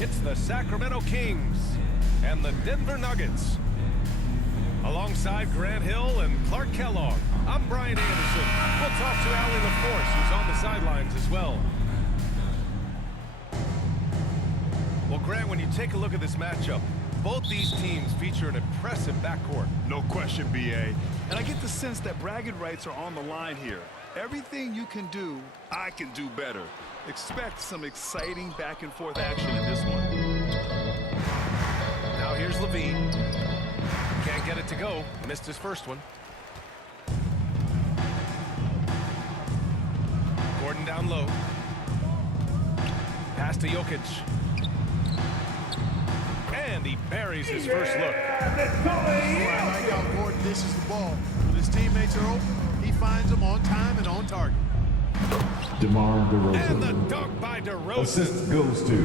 It's the Sacramento Kings and the Denver Nuggets. Alongside Grant Hill and Clark Kellogg, I'm Brian Anderson. We'll talk to Allie LaForce, who's on the sidelines as well. Well, Grant, when you take a look at this matchup, both these teams feature an impressive backcourt. No question, B.A. And I get the sense that bragging rights are on the line here. Everything you can do, I can do better. Expect some exciting back-and-forth action in this one. Now here's Levine. Can't get it to go. Missed his first one. Gordon down low. Pass to Jokic. And he buries his first look. Right now, Gordon dishes the ball. When his teammates are open, he finds them on time and on target. DeMar DeRozan. And the dunk by DeRozan. Assist goes to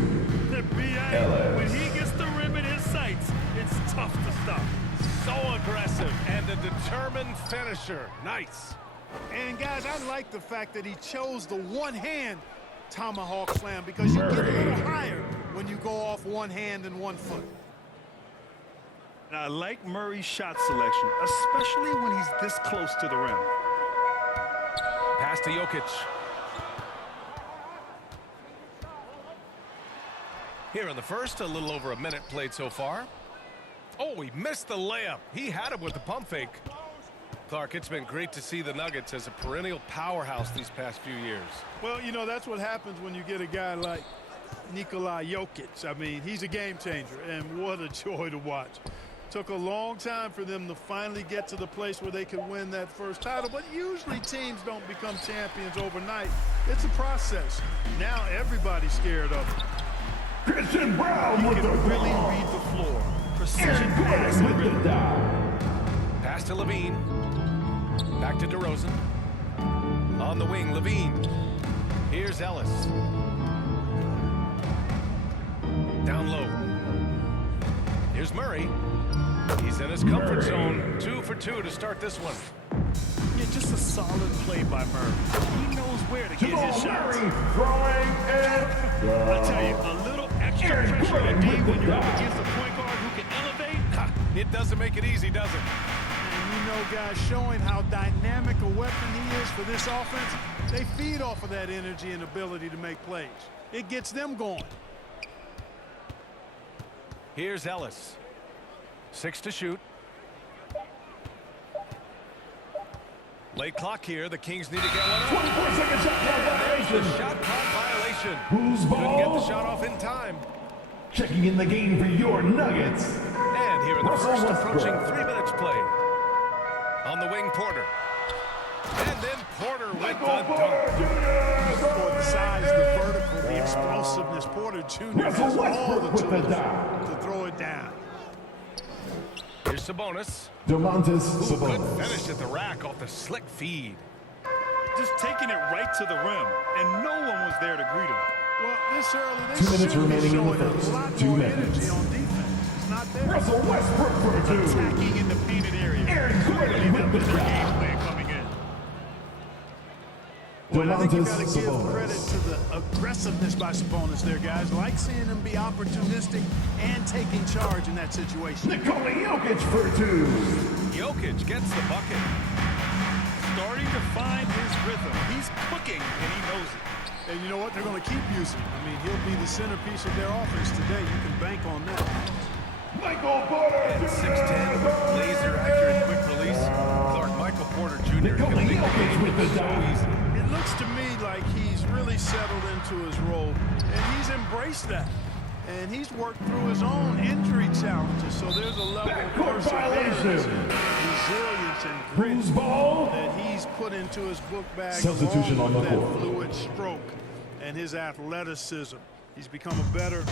B.A. When he gets the rim in his sights, it's tough to stop. So aggressive and a determined finisher. Nice. And guys, I like the fact that he chose the one-hand tomahawk slam because you get a little higher when you go off one hand and 1 foot. And I like Murray's shot selection, especially when he's this close to the rim. Pass to Jokic. Here in the first, a little over a minute played so far. Oh, he missed the layup. He had him with the pump fake. Clark, it's been great to see the Nuggets as a perennial powerhouse these past few years. Well, you know, that's what happens when you get a guy like Nikola Jokic. I mean, he's a game changer, and what a joy to watch. Took a long time for them to finally get to the place where they could win that first title, but usually teams don't become champions overnight. It's a process. Now everybody's scared of him. Christian Brown with the Really read the floor. Precision pass and rhythm. Pass to Levine. Back to DeRozan. On the wing, Levine. Here's Ellis. Down low. Here's Murray. He's in his comfort zone. 2 for 2 to start this one. Yeah, just a solid play by Murray. He knows where to get his shots. I tell you, a little extra pressure on D when you're up against a point guard who can elevate. It doesn't make it easy, does it? And you know, guys, showing how dynamic a weapon he is for this offense, they feed off of that energy and ability to make plays. It gets them going. Here's Ellis. 6 to shoot. Late clock here. The Kings need to get one. 24-second shot clock violation. The shot clock violation. Who's ball? Couldn't get the shot off in time. Checking in the game for your Nuggets. And here in the Russell first, Westbrook. approaching 3 minutes play. On the wing, Porter. And then Porter with the dunk. For the size, the vertical, the explosiveness, Porter Jr. Russell has all Westbrook the with the tools dunk. to throw it down. Here's Sabonis. Domantas Good Sabonis. finish at the rack off the slick feed. Just taking it right to the rim, and no one was there to greet him. Well, this early, they 2 minutes should be remaining in the showing a first. lot 2 more minutes. energy on defense. It's not there. Russell Westbrook for 2. Attacking in the painted area. Aaron Clearly Gordon that with was the their game shot. plan coming in. Well, I think you Domantas got to give credit Sabonis. to the aggressiveness by Sabonis there, guys. Like seeing him be opportunistic and taking charge in that situation. Nikola Jokic for 2. Jokic gets the bucket. Starting to find his rhythm. He's cooking, and he knows it. And you know what? They're going to keep using him. I mean, he'll be the centerpiece of their offense today. You can bank on that. Michael Porter And 6'10", laser accurate quick release. Clark, Michael Porter Jr. Nikola can make Jokic with the it so dunk. easy. It looks to me like he's really settled into his role, and he's embraced that. And he's worked through his own injury challenges, so there's a level of Backcourt perseverance, violation. resilience, and grit Who's ball? that he's put into his book bag, Substitution along on with the that court. fluid stroke and his athleticism. He's become a better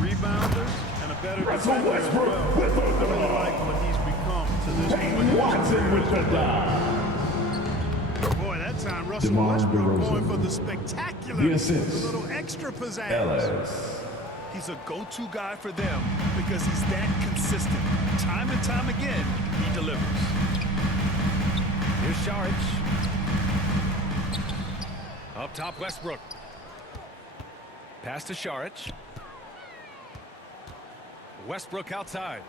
rebounder and a better Russell defender as Westbrook well. with the I really dunk. like what he's become to this Peyton point. Watson with the dunk. Boy, that time Russell DeMar Westbrook DeRozan. going for the spectacular, The assist. a little extra pizzazz. Ellis. He's a go-to guy for them because he's that consistent. Time and time again, he delivers. Here's Saric. Up top, Westbrook. Pass to Saric. Westbrook outside.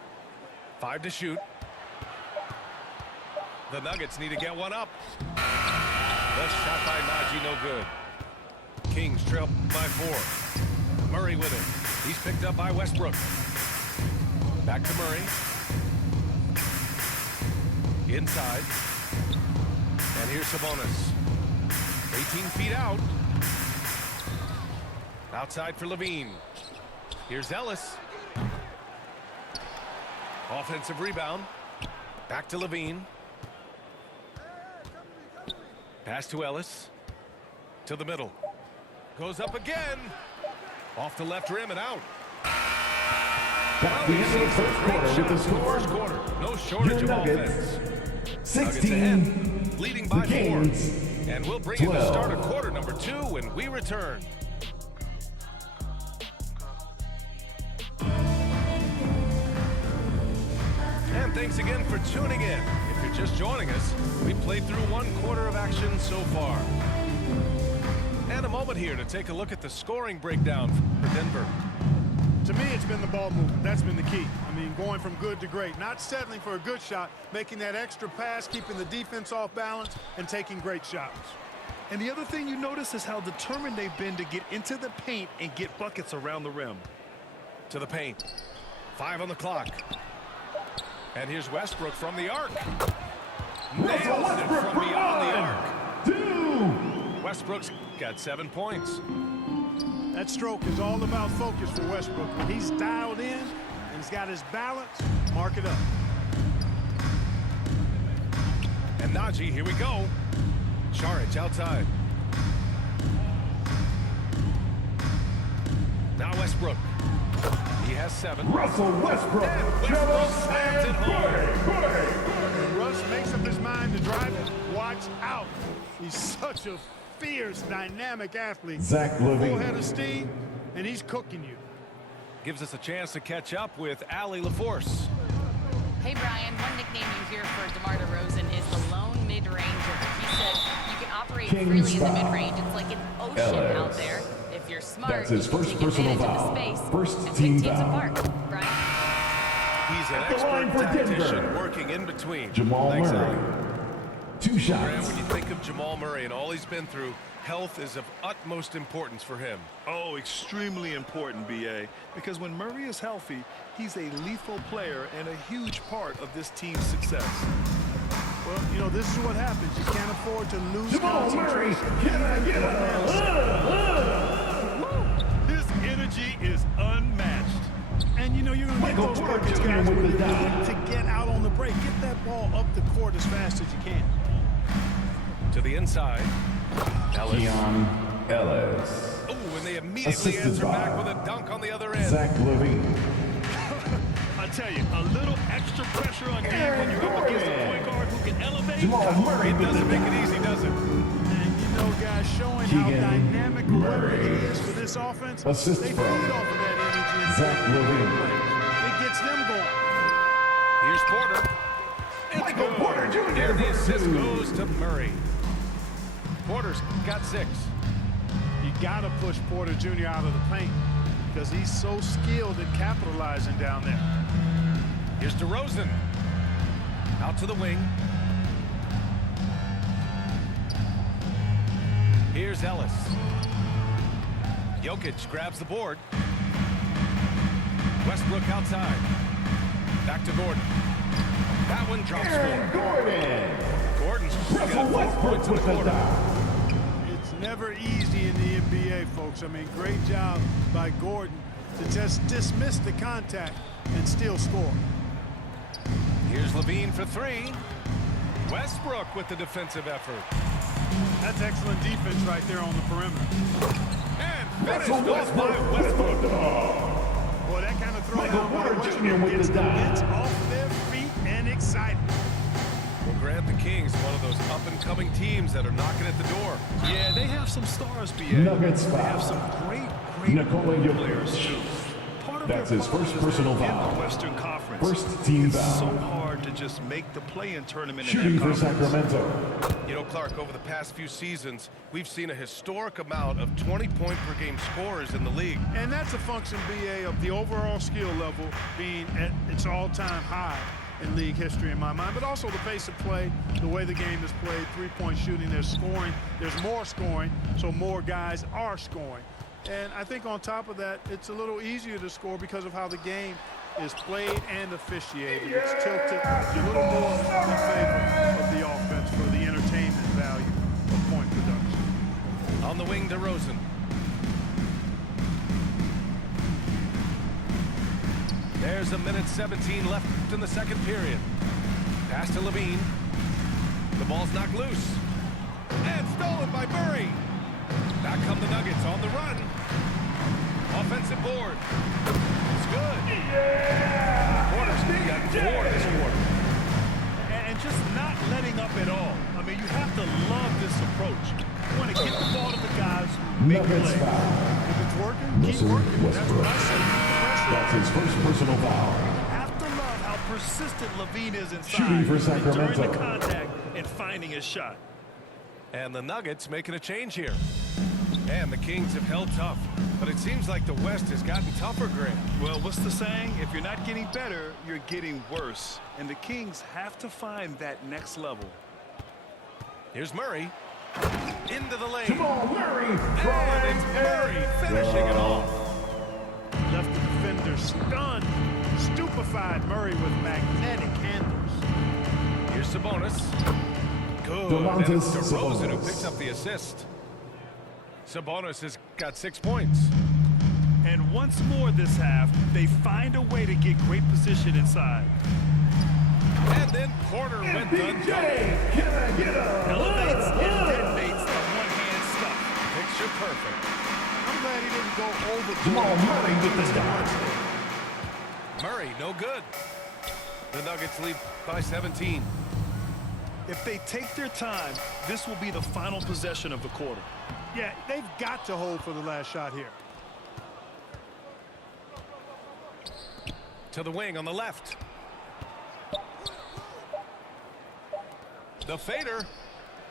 5 to shoot. The Nuggets need to get one up. The shot by Najee, no good. Kings trail by 4. Murray with it. He's picked up by Westbrook. Back to Murray. Inside. And here's Sabonis. 18 feet out. Outside for Levine. Here's Ellis. Offensive rebound. Back to Levine. Pass to Ellis. To the middle. Goes up again. Off the left rim and out. That's the end of the first quarter with the score. First quarter. No shortage of Nuggets, offense. 16. Nuggets ahead, leading by 4. Kings, And we'll bring in the 12. start of quarter number 2 when we return. And thanks again for tuning in. If you're just joining us, we played through 1 quarter of action so far. And a moment here to take a look at the scoring breakdown for Denver. To me, it's been the ball movement. That's been the key. I mean, going from good to great. Not settling for a good shot, making that extra pass, keeping the defense off balance, and taking great shots. And the other thing you notice is how determined they've been to get into the paint and get buckets around the rim. To the paint. 5 on the clock. And here's Westbrook from the arc. Nails it from beyond the arc. 2. Westbrook's got 7 points. That stroke is all about focus for Westbrook. When he's dialed in and he's got his balance, mark it up. And Najee, here we go. Charic outside. Now Westbrook. He has 7. Russell Westbrook. And Westbrook slams it home. When Russ makes up his mind to drive it, watch out. He's such a fierce, dynamic athlete. Zach Full Levine. head of steam, and he's cooking you. Gives us a chance to catch up with Allie LaForce. Hey, Brian, one nickname you hear for DeMar DeRozan is the lone mid-ranger. He said you can operate King freely in the style. mid-range. It's like an ocean Ellis. out there. If you're smart, That's his you can first take personal advantage foul. of the space First and team pick teams foul. apart. Brian? He's an At the line expert for tactician Denver. working in between. Jamal Thanks, Murray. Allie. 2 Graham, shots. when you think of Jamal Murray and all he's been through, health is of utmost importance for him. Oh, extremely important, B.A., because when Murray is healthy, he's a lethal player and a huge part of this team's success. Well, you know, this is what happens. You can't afford to lose Jamal Murray. concentration. Can I get His energy is unmatched. And, you know, you're going to get Michael those Porter buckets, Jr. guys, with when the you're dunk. willing to get out on the break. Get that ball up the court as fast as you can. To the inside. Ellis. Keon Ellis. Oh, and they immediately Assisted answer by back with a dunk on the other end. Zach Levine. I tell you, a little extra pressure on D when you're up against a point guard who can elevate. Jamal Murray It with the doesn't make it dunk. easy, does it? And, you know, guys, showing how Keegan dynamic Murray. Murray is for this offense, Assist they feed from off of that energy. And Zach Levine. it gets them going. Here's Porter. It's Michael good. Porter Jr. And the for assist 2. goes to Murray. Porter's got 6. You got to push Porter Jr. out of the paint because he's so skilled at capitalizing down there. Here's DeRozan. Out to the wing. Here's Ellis. Jokic grabs the board. Westbrook outside. Back to Gordon. That one drops Aaron four. Gordon. Gordon's Russell got 4 Westbrook points in the with the quarter. dunk. It's never easy in the NBA, folks. I mean, great job by Gordon to just dismiss the contact and still score. Here's Levine for 3. Westbrook with the defensive effort. That's excellent defense right there on the perimeter. And finished Russell off by Westbrook with Westbrook. the dunk. Boy, that kind of throw Michael down by Porter Westbrook Jr. with gets the the dunk. bench off their feet and excited. Well, Grant, the Kings, one of those up-and-coming teams that are knocking at the door. Yeah, they have some stars, B.A. Nuggets They have foul. some great Nikola Jokic. players, too. Part of That's your his first problems personal in foul. the Western Conference. First team It's foul. so hard to just make the play-in tournament in Shooting that for conference. Sacramento. You know, Clark, over the past few seasons, we've seen a historic amount of 20-point-per-game scorers in the league. And that's a function, BA, of the overall skill level being at its all-time high in league history in my mind, but also the pace of play, the way the game is played, three-point shooting, there's scoring, there's more scoring, so more guys are scoring. And I think on top of that, it's a little easier to score because of how the game is played and officiated. It's tilted a little more in favor of the offense for the entertainment value of point production. On the wing, DeRozan. There's a minute 17 left in the second period. Pass to Levine. The ball's knocked loose. And stolen by Murray. Back come the Nuggets on the run. Offensive board. It's good. Porter's got 4 this quarter. And just not letting up at all. I mean, you have to love this approach. You want to get the ball to the guys who make Nuggets plays. foul. If it's working, keep Russell working. That's Westbrook. what I say. Pressure. That's his first personal foul. Have to love how persistent Levine is inside. Shooting for During Sacramento. the contact and finding his shot. And the Nuggets making a change here. And the Kings have held tough. But it seems like the West has gotten tougher, Grant. Well, what's the saying? If you're not getting better, you're getting worse. And the Kings have to find that next level. Here's Murray. Into the lane. Jamal Murray. And it's Murray finishing it off. Left the defender stunned, stupefied Murray with magnetic handles. Here's Sabonis. Good. Domantas And it's DeRozan who Sabonis. picks up the assist. Sabonis has got 6 points. And once more this half, they find a way to get great position inside. And then Porter went undone. Can I get a Elevates and detonates a one-hand stuff. Picture perfect. I'm glad he didn't go overboard. Jamal Murray with the dunk. Murray, no good. The Nuggets lead by 17. If they take their time, this will be the final possession of the quarter. Yeah, they've got to hold for the last shot here. To the wing on the left. The fader.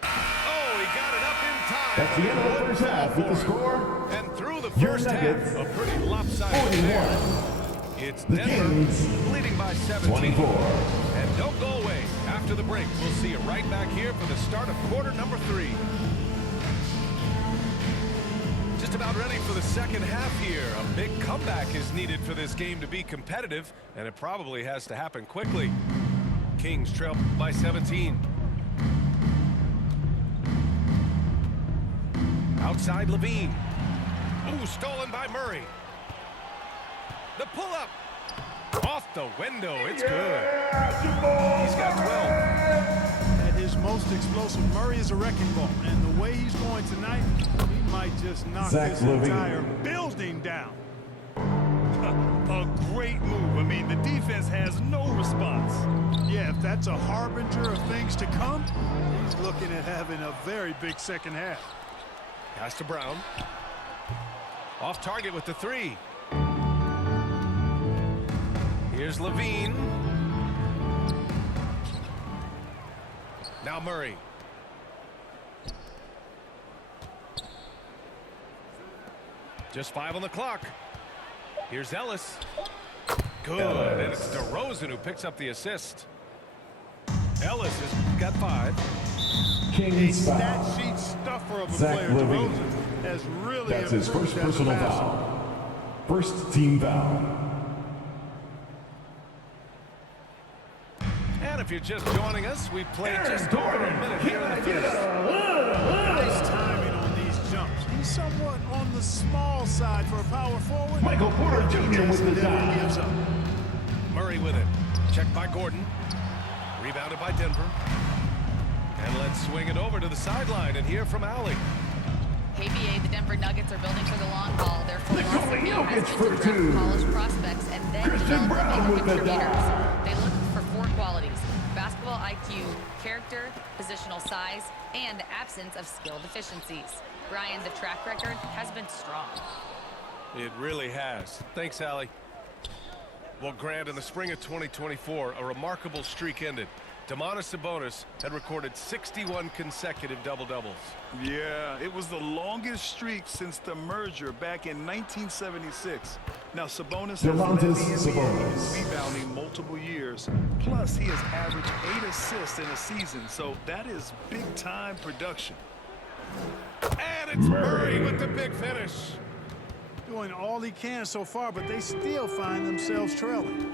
Oh, he got it up in time. That's the end of the first half with the score. And through the Your first half, Nuggets, a pretty lopsided 41. affair. It's The Denver Kings, leading by 17. 24. And don't go away. After the break, we'll see you right back here for the start of quarter number 3. Just about ready for the second half here. A big comeback is needed for this game to be competitive, and it probably has to happen quickly. Kings trail by 17. Outside Levine. Ooh, stolen by Murray. The pull-up. Off the window. It's good. He's got 12. At his most explosive, Murray is a wrecking ball. And the way he's going tonight, he might just knock Zach this Levine. entire building down. A great move. I mean, the defense has no response. Yeah, if that's a harbinger of things to come, he's looking at having a very big second half. Pass to Brown. Off target with the 3. Here's Levine. Now Murray. Just 5 on the clock. Here's Ellis. Good. And it's DeRozan who picks up the assist. Ellis has got 5. A Kings stat foul. sheet stuffer of a Zach player, Levine. DeRozan, has really That's his improved first as a personal passer. foul. First team foul. And if you're just joining us, we played just over a minute here in the first. Nice timing on these jumps. He's somewhat on the small side for a power forward. Michael Porter Jr. with the Never gives dunk. up. Murray with it. Checked by Gordon. Rebounded by Denver. And let's swing it over to the sideline and hear from Allie. KBA, the Denver Nuggets are building for the long haul. Their philosophy Nikola has Jokic been to for draft 2. college prospects and then Christian develop Brown them with into the contributors. dunk. They look for 4 qualities: basketball IQ, character, positional size, and absence of skill deficiencies. Brian, the track record has been strong. It really has. Thanks, Allie. Well, Grant, in the spring of 2024, a remarkable streak ended. Domantas Sabonis had recorded 61 consecutive double-doubles. Yeah, it was the longest streak since the merger back in 1976. Now, Sabonis has led the NBA in rebounding multiple years. Plus, he has averaged 8 assists in a season, so that is big-time production. And it's Murray with the big finish. Doing all he can so far, but they still find themselves trailing.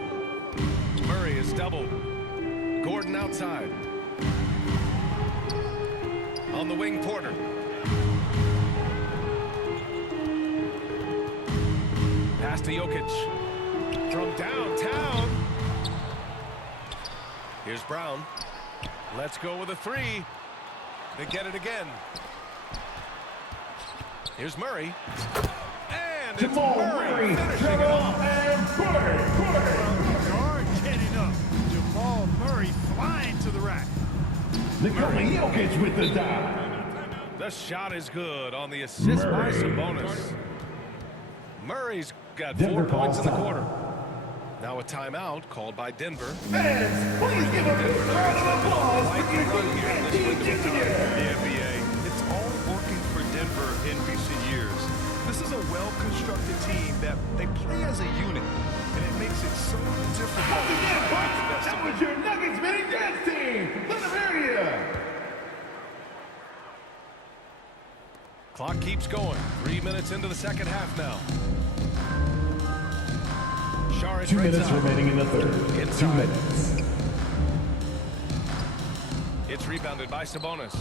Murray is doubled. Gordon outside. On the wing, Porter. Pass to Jokic. From downtown. Here's Brown. Let's go with a three. They get it again. Here's Murray. And it's Murray finishing it off. Guard getting up. Jamal Murray flying to the rack. Nikola Jokic with the dive. The shot is good on the assist by Sabonis. Murray's got 4 points in the quarter. Now a timeout called by Denver. Fans, please give a big round of applause for The NBA, it's all working for Denver in recent years. This is a well-constructed team that they play as a unit, and it makes it so difficult. Once again, folks, that was your Nuggets mini dance team. Let them hear you. Clock keeps going. 3 minutes into the second half now. Saric 2 minutes out. remaining in the third. Inside. 2 minutes. It's rebounded by Sabonis.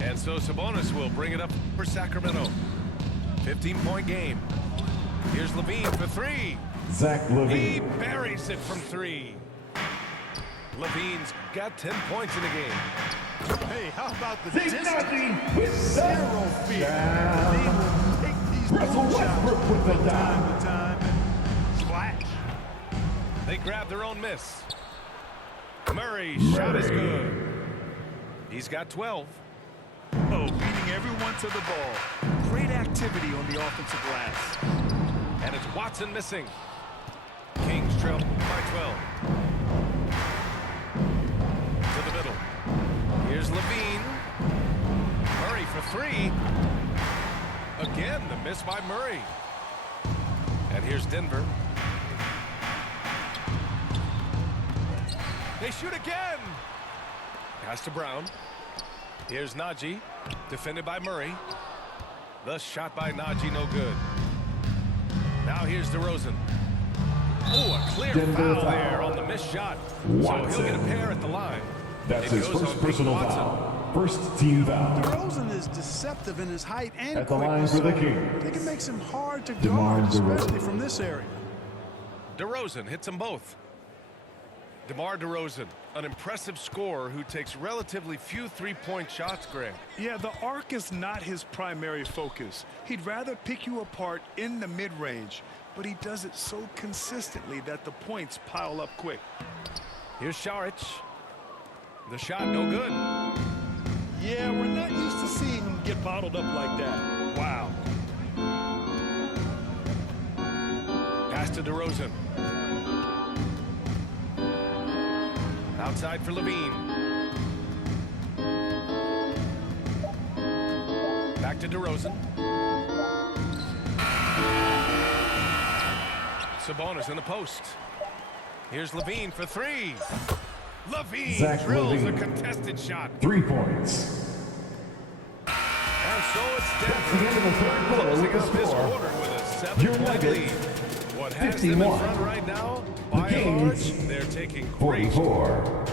And so Sabonis will bring it up for Sacramento. 15-point game. Here's Levine for three. Zach He Levine. buries it from three. Levine's got 10 points in the game. Hey, how about the Big distance? nothing with Zero fear. They will take these Russell moves out Westbrook with the from time dive. to time and splash. They grab their own miss. Murray's shot is good. He's got 12. Oh, beating everyone to the ball. Great activity on the offensive glass. And it's Watson missing. Kings trail by 12. To the middle. Here's Levine. Murray for three. Again, the miss by Murray. And here's Denver. They shoot again. Pass to Brown. Here's Najee. Defended by Murray. The shot by Najee, no good. Now here's DeRozan. Oh, a clear Denver foul foul. there on the missed shot. Watson. So he'll get a pair at the line. That's It his goes first on personal Watson. foul. First team foul. DeRozan is deceptive in his height and At the line quickness. for the so Kings. I think it makes him hard to DeMar guard, DeRozan. especially from this area. DeRozan hits them both. DeMar DeRozan, an impressive scorer who takes relatively few three-point shots, Greg. Yeah, the arc is not his primary focus. He'd rather pick you apart in the mid-range, but he does it so consistently that the points pile up quick. Here's Saric. The shot, no good. Yeah, we're not used to seeing him get bottled up like that. Wow. Pass to DeRozan. Outside for Levine. Back to DeRozan. Sabonis in the post. Here's Levine for three. Levine Zach drills Levine. a contested shot. 3 points. And so it's That's the end of the Denver third quarter closing with the out this score. quarter with a Your 7-point Nuggets, lead. What has them in 51. front right now, The by and large, Kings, they're taking great 44.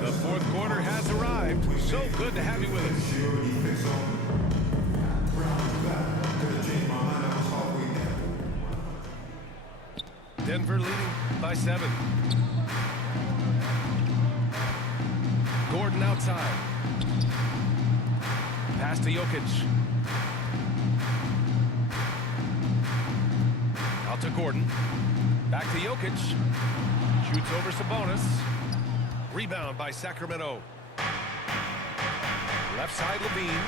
The fourth quarter has arrived. So good to have you with us. Denver leading by 7. Gordon outside. Pass to Jokic. Out to Gordon. Back to Jokic. Shoots over Sabonis. Rebound by Sacramento. Left side Levine.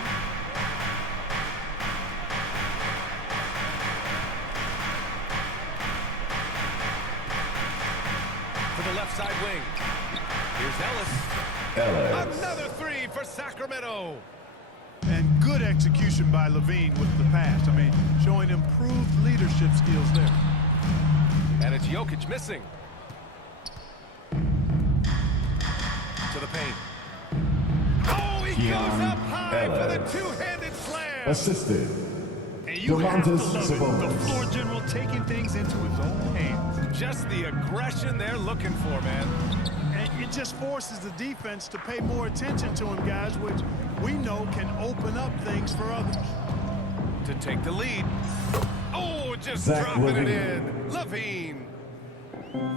left side wing. Here's Ellis. Another three for Sacramento. And good execution by Levine with the pass. I mean, showing improved leadership skills there. And it's Jokic missing. To the paint. Oh, he goes up high for the two-handed slam. Assisted. And you have to love Sabonis. it. The floor general taking things into his own hands. Just the aggression they're looking for, man. And it just forces the defense to pay more attention to him, guys, which we know can open up things for others. To take the lead. Oh, just Zach dropping Levine. it in. Levine.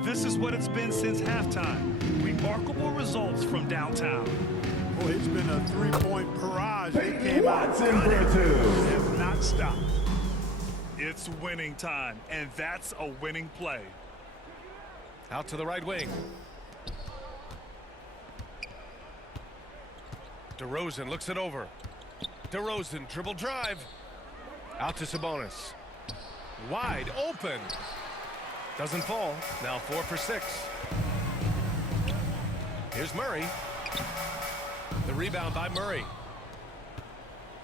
This is what it's been since halftime. Remarkable results from downtown. Boy, it's been a three-point barrage. They Peyton came out Watson for gunning. two. They have not stopped. It's winning time, and that's a winning play. Out to the right wing. DeRozan looks it over. DeRozan, dribble drive. Out to Sabonis. Wide open. Doesn't fall. Now 4 for 6. Here's Murray. The rebound by Murray.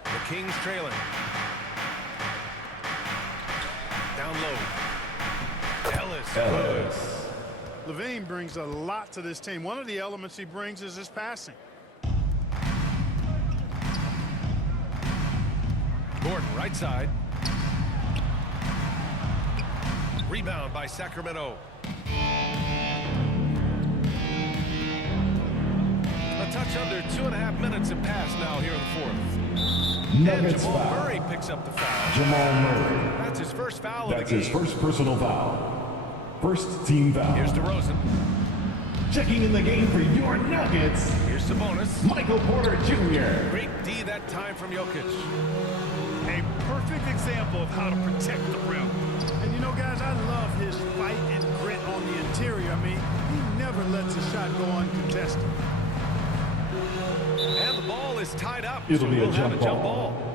The Kings trailing. Down low. Ellis. Levine brings a lot to this team. One of the elements he brings is his passing. Gordon, right side. Rebound by Sacramento. A touch under 2.5 minutes have passed now here in the fourth. And Nuggets Jamal foul. Murray picks up the foul. Jamal Murray. That's his first foul of That's the his game. first personal foul. First team foul. Here's DeRozan. Checking in the game for your Nuggets, Here's Sabonis. Michael Porter Jr. Great D that time from Jokic. A perfect example of how to protect the rim. And you know, guys, I love his fight and grit on the interior. I mean, he never lets a shot go uncontested. And the ball is tied up. It'll so be a we'll have jump a jump ball. ball.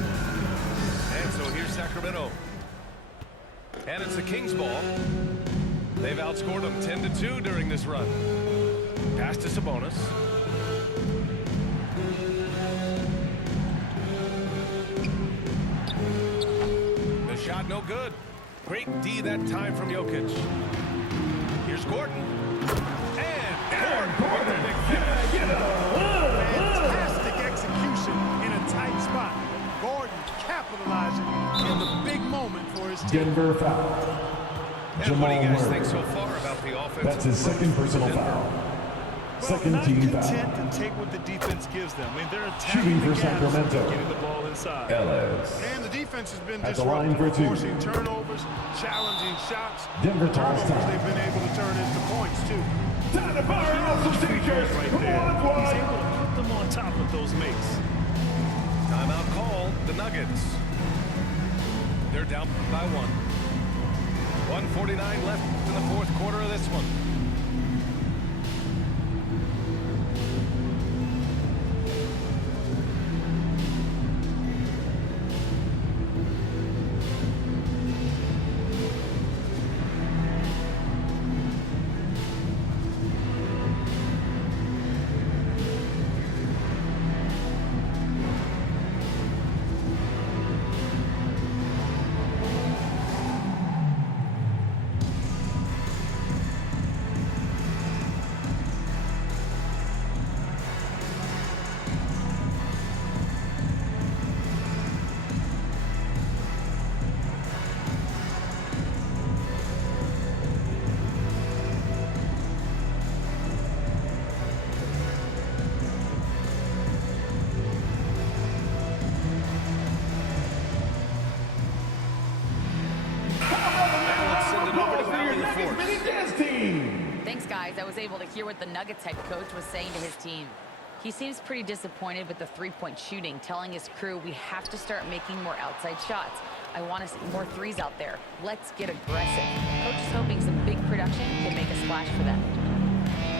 And so here's Sacramento. And it's the Kings ball. They've outscored them 10-2 during this run. Pass to Sabonis. The shot no good. Great D that time from Jokic. Here's Gordon. And Gordon with the big finish. Fantastic execution in a tight spot. Gordon capitalizing in the big moment for his team. Denver foul. And what do you guys Murray. think so far about the offense? That's his second personal foul. Second not team content foul. to take what the defense gives them. I mean, they're Shooting attacking for the gaps, Sacramento. getting the ball inside. Ellis. And the defense has been At the line disruptive, for two. forcing turnovers, challenging shots. Denver Turnovers toss time. they've been able to turn into points, too. Time to fire off some signatures. Right Come there. on, He's Dwight. able to put them on top of those makes. Timeout call, the Nuggets. They're down by 1. 1:49 left in the fourth quarter of this one. Thanks, guys. I was able to hear what the Nuggets head coach was saying to his team. He seems pretty disappointed with the three-point shooting, telling his crew we have to start making more outside shots. I want to see more threes out there. Let's get aggressive. Coach is hoping some big production can make a splash for them.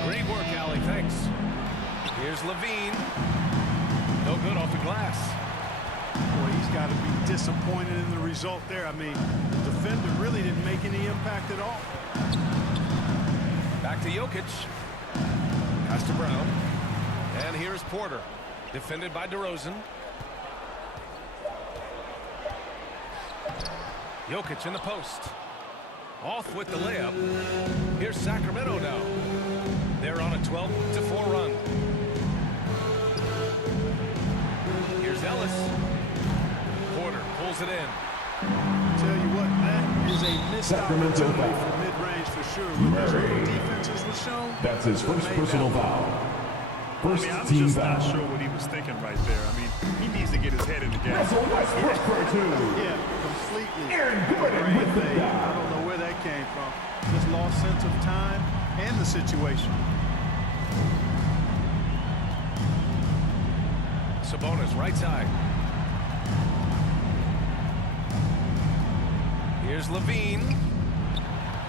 Great work, Allie. Thanks. Here's Levine. No good off the glass. Boy, he's got to be disappointed in the result there. I mean, the defender really didn't make any impact at all. Back to Jokic. Pass to Brown. And here's Porter. Defended by DeRozan. Jokic in the post. Off with the layup. Here's Sacramento now. They're on a 12-4 run. Here's Ellis. Porter pulls it in. Tell you what, that is a missed Sacramento opportunity foul. for mid-range for sure. When those little defenses were shown, That's his first personal foul. First I'm team just foul. not sure what he was thinking right there. I mean, he needs to get his head in the game. Russell Westbrook for two. yeah, completely. Aaron Gordon with the I dot. don't know where that came from. Just lost sense of time and the situation. Sabonis right side. Here's Levine.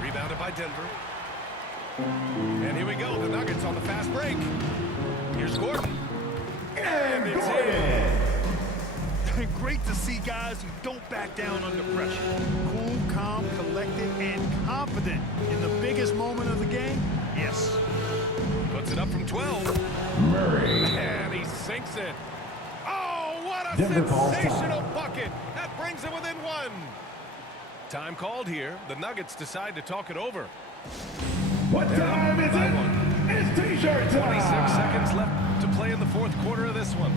Rebounded by Denver. And here we go. The Nuggets on the fast break. Here's Gordon. And it's in. Great to see guys who don't back down under pressure. Cool, calm, collected, and confident in the biggest moment of the game. Yes. Puts it up from 12. Murray. And he sinks it. Oh, what a Denver calls time. sensational bucket. That brings it within one. Time called here. The Nuggets decide to talk it over. What time is By it? one. It's t-shirt 26 time. seconds left to play in the fourth quarter of this one.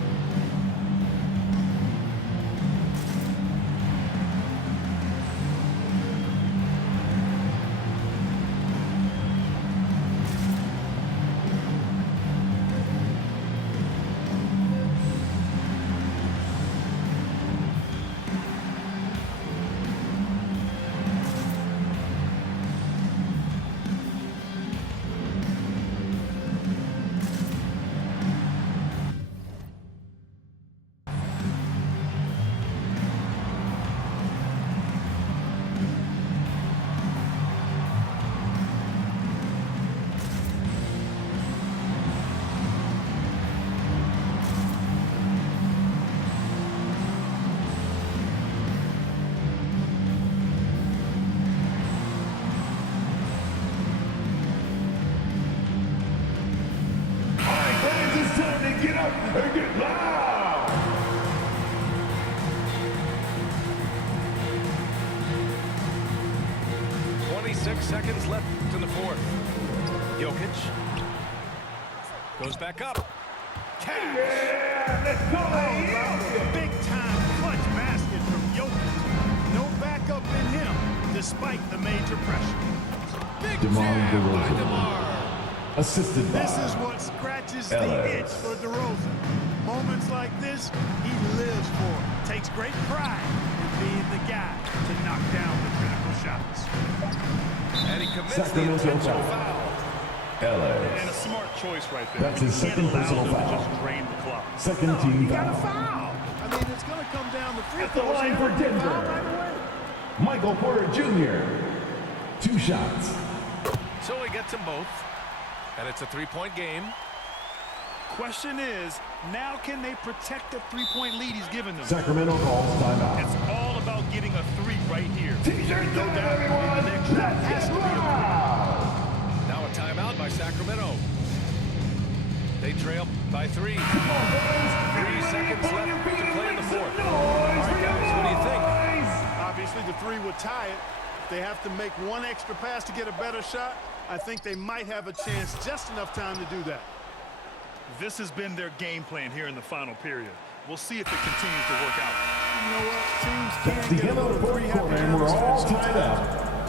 Get up and get loud! Seconds left in the fourth. Jokic goes back up. Cash. Yeah, let's go! Big time clutch basket from Jokic. No backup in him, despite the major pressure. Big DeMar jam by DeRozan. DeMar. Assisted by This is what scratches the Ellis. itch for DeRozan. Moments like this, he lives for. Takes great pride in being the guy to knock down the critical shots. And he commits Sacramento the intentional foul. foul. Ellis. And a smart choice right there. That's his You can't second allow personal them to foul. just drain the clock. Second team You got a foul. foul. I mean, it's going to come down to free At the throws line here. for Denver. Foul right away. Michael Porter Jr. 2 shots. So he gets them both. And it's a three-point game. Question is, now can they protect the three-point lead he's given them? Sacramento calls timeout. It's all about getting a three right here. T-shirt No time, doubt. everyone. The next shot has to be a Wow. Now a timeout by Sacramento. They trail by 3. 3 seconds left to play in the fourth. All right, guys, what do you think? Obviously, the three would tie it. If they have to make one extra pass to get a better shot, I think they might have a chance, just enough time to do that. This has been their game plan here in the final period. We'll see if it continues to work out. You know what? Teams That's can the get a end of little the fourth free happy quarter, and we're all hours tied up.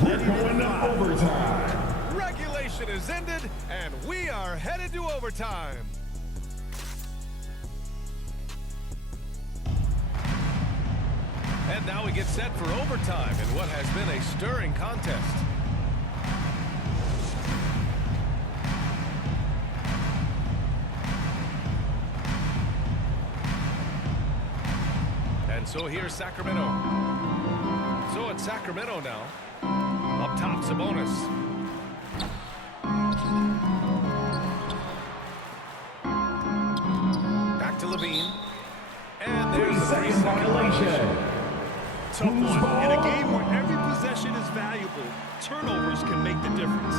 We're going to overtime. Regulation is ended, and we are headed to overtime. And now we get set for overtime in what has been a stirring contest. And so here's Sacramento. So it's Sacramento now. Up top, Sabonis. Back to Levine. And there's the 3-second violation. Tough one. In a game where every possession is valuable, turnovers can make the difference.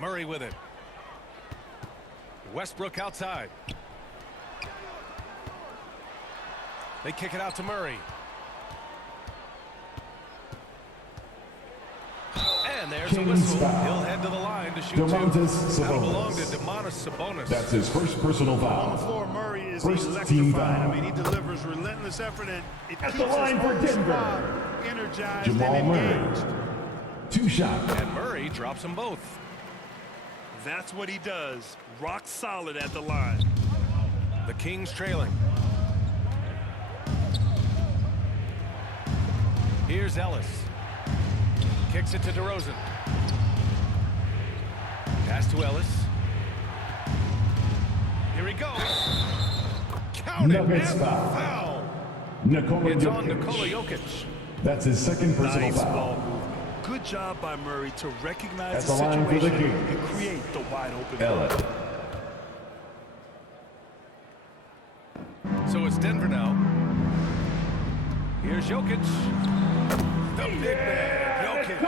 Murray with it. Westbrook outside. They kick it out to Murray. And there's a King's whistle. foul. He'll head to the line to shoot Domantas two. That'll belong to Sabonis. Sabonis. That's his first personal On the foul. floor, Murray is First team electrifying. foul. I mean, he delivers relentless effort, and it At keeps the line his for whole Denver, squad energized Jamal and Murray. engaged. 2 shots. And Murray drops them both. That's what he does. Rock solid at the line. The Kings trailing. Here's Ellis. Kicks it to DeRozan. Pass to Ellis. Here he goes. Count it, Nuggets and foul. foul. Nikola It's on Jokic. Nikola Jokic. That's his second personal Nice foul. ball movement. Good job by Murray to recognize At the the line for the situation Kings. and create the wide open Ellis. look. So it's Denver now. Here's Jokic. The big man, Jokic.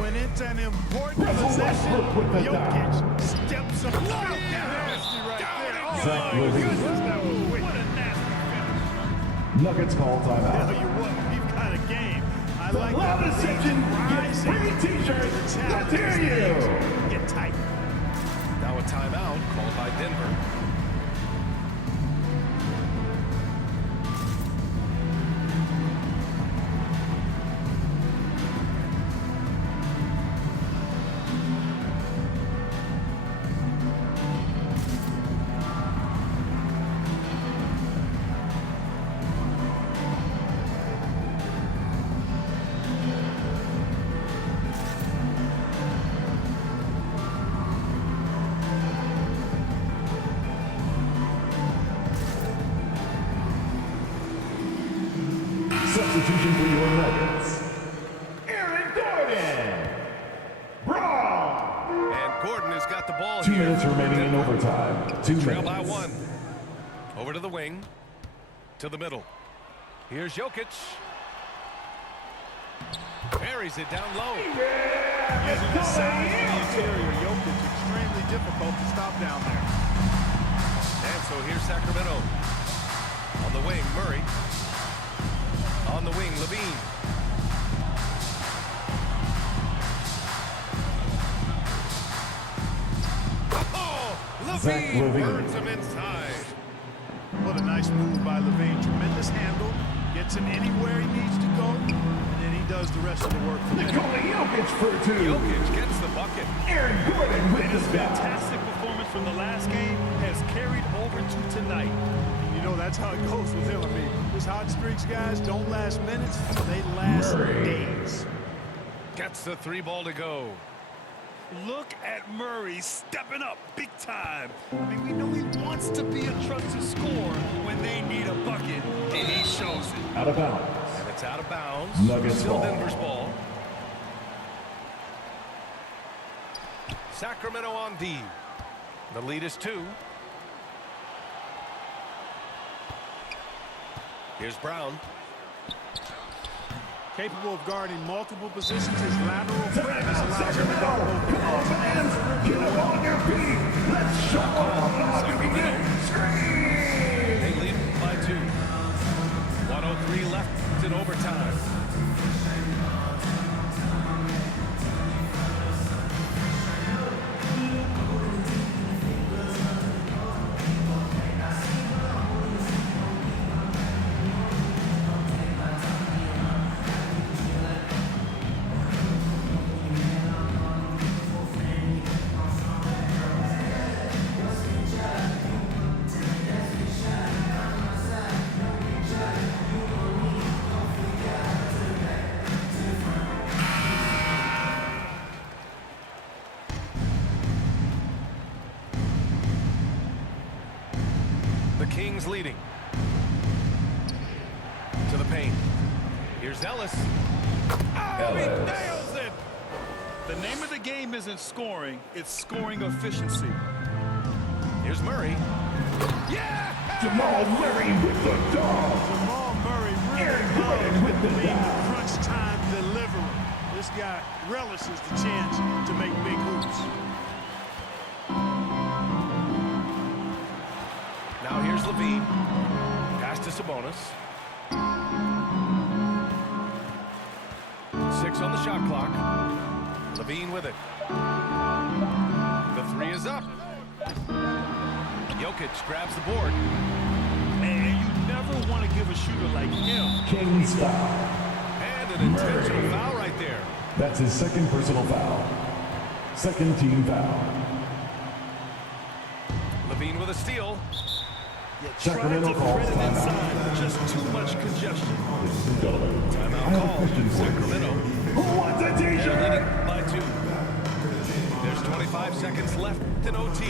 When it's an important Russell possession, Westbrook with the Jokic steps up. Nasty right there. Zach Oh, my LaVine. goodness, that was wicked. What a nasty finish. Nuggets call Tell timeout. you what, we've got a game. I like loud that reception gets free t-shirts. Let's hear you. Get tight. Now a timeout called by Denver. Substitution for your Nuggets. Aaron Gordon. Brawl. And Gordon has got the ball 2 here. minutes remaining in overtime. 2 Trail minutes. by 1. Over to the wing. To the middle. Here's Jokic. Parries it down low. Using his size in the interior, Jokic extremely difficult to stop down there. And so here's Sacramento. On the wing, Murray. On the wing, Levine. Oh, Zach Levine LaVine. burns him inside. What a nice move by LaVine. Tremendous handle. Gets him anywhere he needs to go. And then he does the rest of the work for him. Nikola Jokic for 2. Jokic gets the bucket. Aaron Gordon with And the his foul. fantastic performance from the last game has carried over to tonight. You know, that's how it goes with him. I mean, his hot streaks, guys, don't last minutes. They last Murray. days. Gets the 3 ball to go. Look at Murray stepping up big time. I mean, we know he wants to be a trusted scorer when they need a bucket, and he shows it. Out of bounds. And it's out of bounds. Nuggets Still ball. Denver's ball. Sacramento on D. The lead is 2. Here's Brown. Capable of guarding multiple positions. His lateral quickness allows him to Sacramento. go. Come on, fans. Get up on your feet. Let's show off. Scream. They lead by 2. 1:03 left in overtime. The Kings leading. To the paint. Here's Ellis. Oh, he Ellis. nails it! The name of the game isn't scoring, it's scoring efficiency. Here's Murray. Yeah! Jamal Murray with the dog. Jamal Murray really Aaron loves Gordon with the being dog. the crunch time deliverer. This guy relishes the chance to make big hoops. Now here's Levine. Pass to Sabonis. 6 on the shot clock. Levine with it. The 3 is up. Jokic grabs the board. And you never want to give a shooter like him. King's foul. And an intentional Murray. foul right there. That's his second personal foul. Second team foul. Levine with a steal. Sacramento Tried to calls thread it timeout. inside, but just too much congestion. Ladies and gentlemen, I Timeout have a call. question for you. Sacramento. Who wants a They're t-shirt? leading by 2. There's 25 seconds left in OT.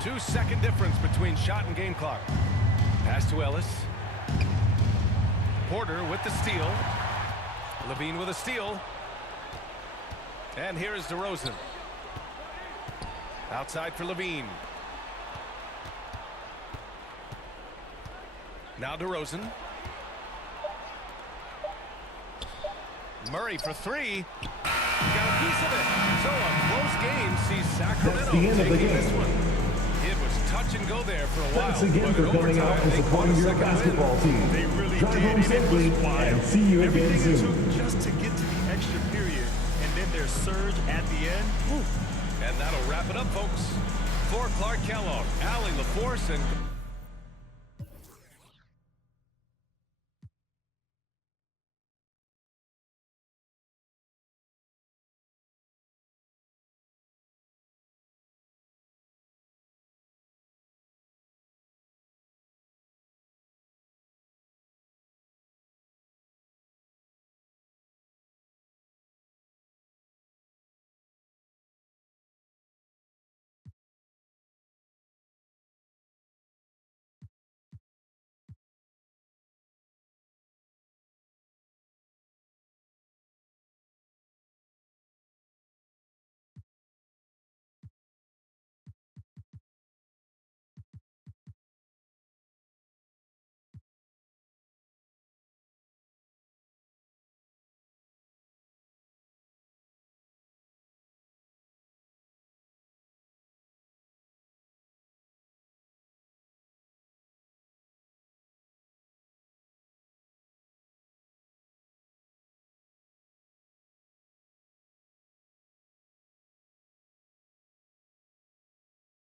Two-second difference between shot and game clock. Pass to Ellis. Porter with the steal. Levine with a steal. And here is DeRozan. Outside for Levine. Now DeRozan. Murray for 3. Got a piece of it. So a close game sees Sacramento That's the end of the taking this game. one. It was touch and go there for a while. Thanks again but for in coming out overtime, and they supporting caught a your second win. basketball team. They really Drive did, home and it was safely wild. and see you again Everything it soon. took just to get to the extra period, and then their surge at the end. Whew. And that'll wrap it up, folks. For Clark Kellogg, Allie LaForce, and